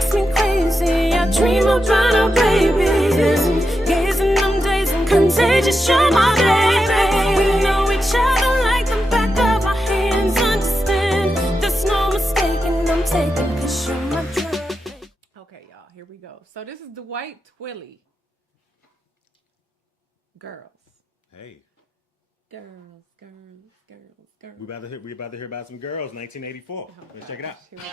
makes me crazy. I dream about our babies, gazing them days and contagious. You're my baby. We know each other like the back of our hands. Understand, there's no mistaking. I'm taking 'cause you're my drug. Okay, y'all, here we go. So this is Dwight Twilley. Girls. Hey. Girls. We about to hear about some girls. 1984. Let's check it out. Here we go.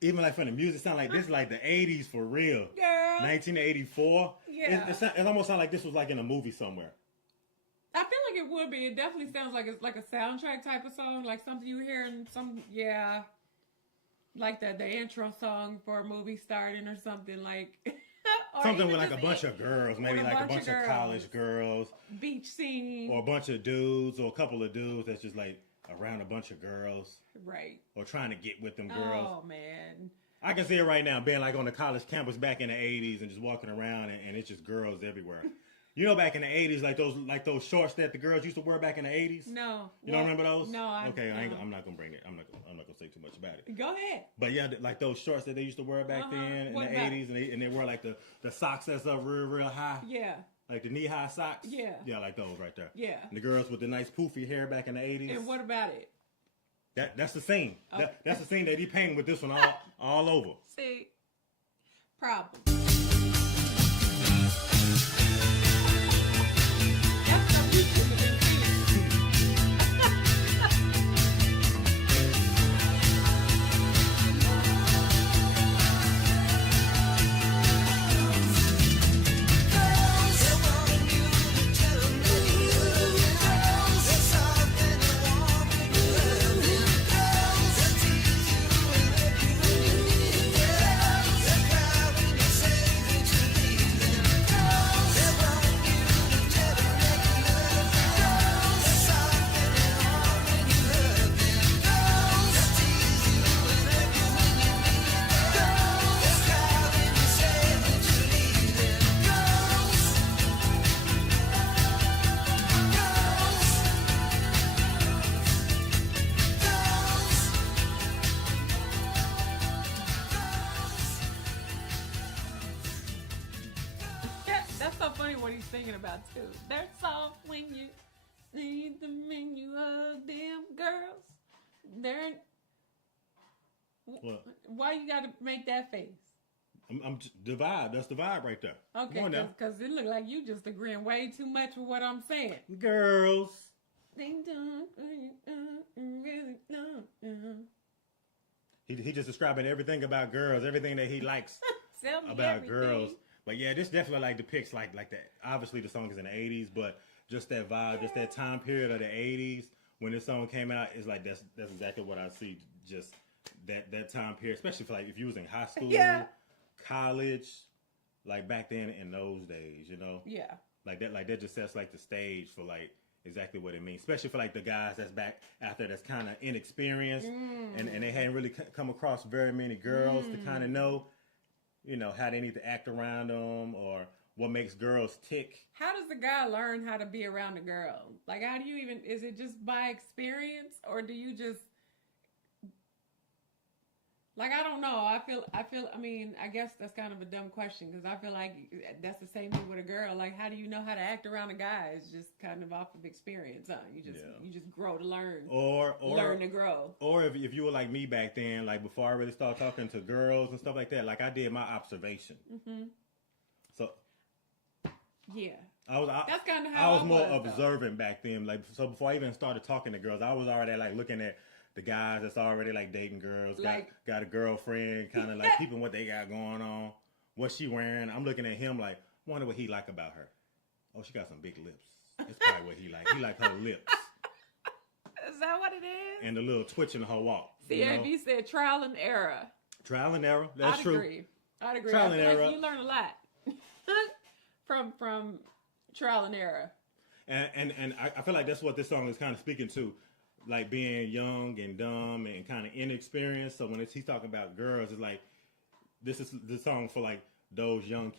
Even like from the music, sound like this is like the 80s for real. Girl. 1984. Yeah. It almost sounds like this was like in a movie somewhere. I feel like it would be. It definitely sounds like it's like a soundtrack type of song, like something you hear in some, like the intro song for a movie starting or something like. Or something with like a bunch of girls, maybe like a bunch of college girls. Beach scene. Or a bunch of dudes, or a couple of dudes that's just like around a bunch of girls. Right. Or trying to get with them girls. Oh, man. I can see it right now, being like on the college campus back in the 80s and just walking around and it's just girls everywhere. You know, back in the 80s, like those shorts that the girls used to wear back in the 80s? No. You don't remember those? No. Okay, no. I'm not going to bring it. I'm not going to say too much about it. Go ahead. But yeah, like those shorts that they used to wear back then in the 80s, and they wear like the socks that's up real high. Yeah. Like the knee-high socks? Yeah. Yeah, like those right there. Yeah. And the girls with the nice poofy hair back in the 80s. And what about it? That's the scene. Okay. That's the scene that he painted with this one all over. See? Problem. Thinking about too. They're soft when you see the menu of them girls. What? Why you got to make that face? The vibe. That's the vibe right there. Okay, because it look like you just agreeing way too much with what I'm saying. Girls. Ding dong, really don't. He just describing everything about girls, everything that he likes about everything. girls. But yeah, this definitely like depicts like that. Obviously, the song is in the 80s, but just that vibe, just that time period of the 80s when this song came out, is like that's exactly what I see. Just that time period, especially for like if you was in high school, college, like back then in those days, you know. Yeah. Like that just sets like the stage for like exactly what it means, especially for like the guys that's back after that's kind of inexperienced and they hadn't really come across very many girls to kind of know, you know, how they need to act around them or what makes girls tick. How does the guy learn how to be around a girl? Like, how do you even, is it just by experience or do you just, like, I don't know. I mean, I guess that's kind of a dumb question because I feel like that's the same thing with a girl. Like, how do you know how to act around a guy? It's just kind of off of experience, huh? You just grow to learn. Or learn to grow. Or if you were like me back then, like before I really started talking to girls and stuff like that, like I did my observation. Mm-hmm. So. Yeah. That's kind of how I was more observant back then. Like, so before I even started talking to girls, I was already like looking at the guys that's already like dating girls, like, got a girlfriend, kind of like peeping what they got going on, what she wearing. I'm looking at him like, wonder what he like about her. Oh, she got some big lips. That's probably what he like. He like her lips. Is that what it is? And the little twitch in her walk. CAB said trial and error. Trial and error. That's true. I'd agree. Trial and error. Like you learn a lot from trial and error. And I feel like that's what this song is kind of speaking to. Like being young and dumb and kind of inexperienced. So when he's talking about girls, it's like this is the song for like those young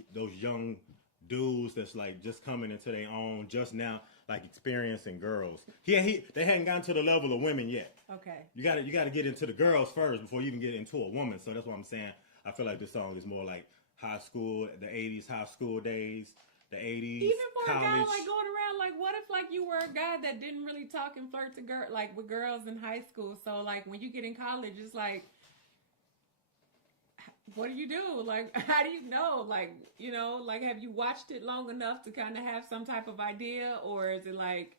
dudes that's like just coming into their own just now, like experiencing girls. They hadn't gotten to the level of women yet. Okay. You gotta get into the girls first before you even get into a woman. So that's what I'm saying. I feel like this song is more like high school, the 80s high school days, the 80s even for college. a guy like going around, like what if like you were a guy that didn't really talk and flirt to like with girls in high school? So like when you get in college, it's like, what do you do? Like, how do you know? Like, you know, like have you watched it long enough to kind of have some type of idea, or is it like,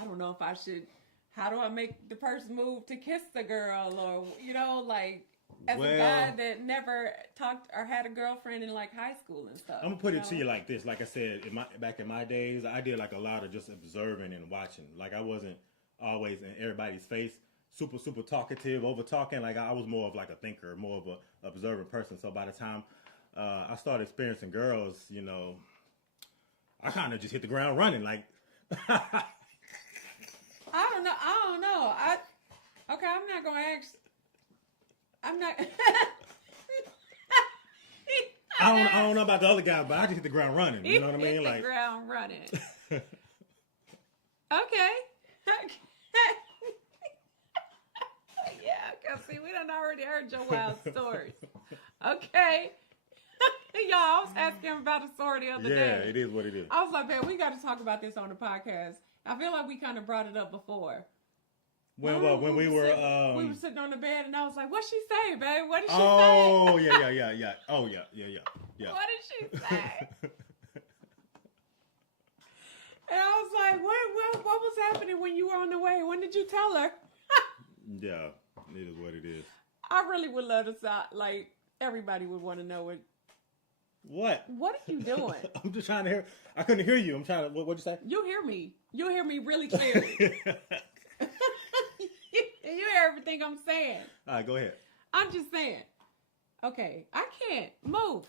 I don't know if I should. How do I make the person move to kiss the girl, or you know, like. As a guy that never talked or had a girlfriend in like high school and stuff. I'm gonna put it to you like this. Like I said, back in my days, I did like a lot of just observing and watching. Like I wasn't always in everybody's face, super talkative, over talking. Like I was more of like a thinker, more of a observant person. So by the time I started experiencing girls, you know, I kind of just hit the ground running. Like I don't know. Okay, I'm not gonna ask. I'm not. I don't know about the other guy, but I just hit the ground running. You know what I mean? Hit the ground running. Okay. Yeah, because see, we done already heard your wild stories. Okay. Y'all, I was asking him about a story the other day. Yeah, it is what it is. I was like, man, we got to talk about this on the podcast. I feel like we kind of brought it up before. When we were sitting on the bed and I was like, "What'd she say, babe? What did she say?" Oh yeah. Oh yeah. What did she say? And I was like, "What was happening when you were on the way? When did you tell her?" Yeah, it is what it is. I really would love to stop. Like everybody would want to know it. What? What are you doing? I'm just trying to hear. I couldn't hear you. I'm trying to. What'd you say? You hear me. You hear me really clearly. You hear everything I'm saying. All right, go ahead. I'm just saying. Okay, I can't move.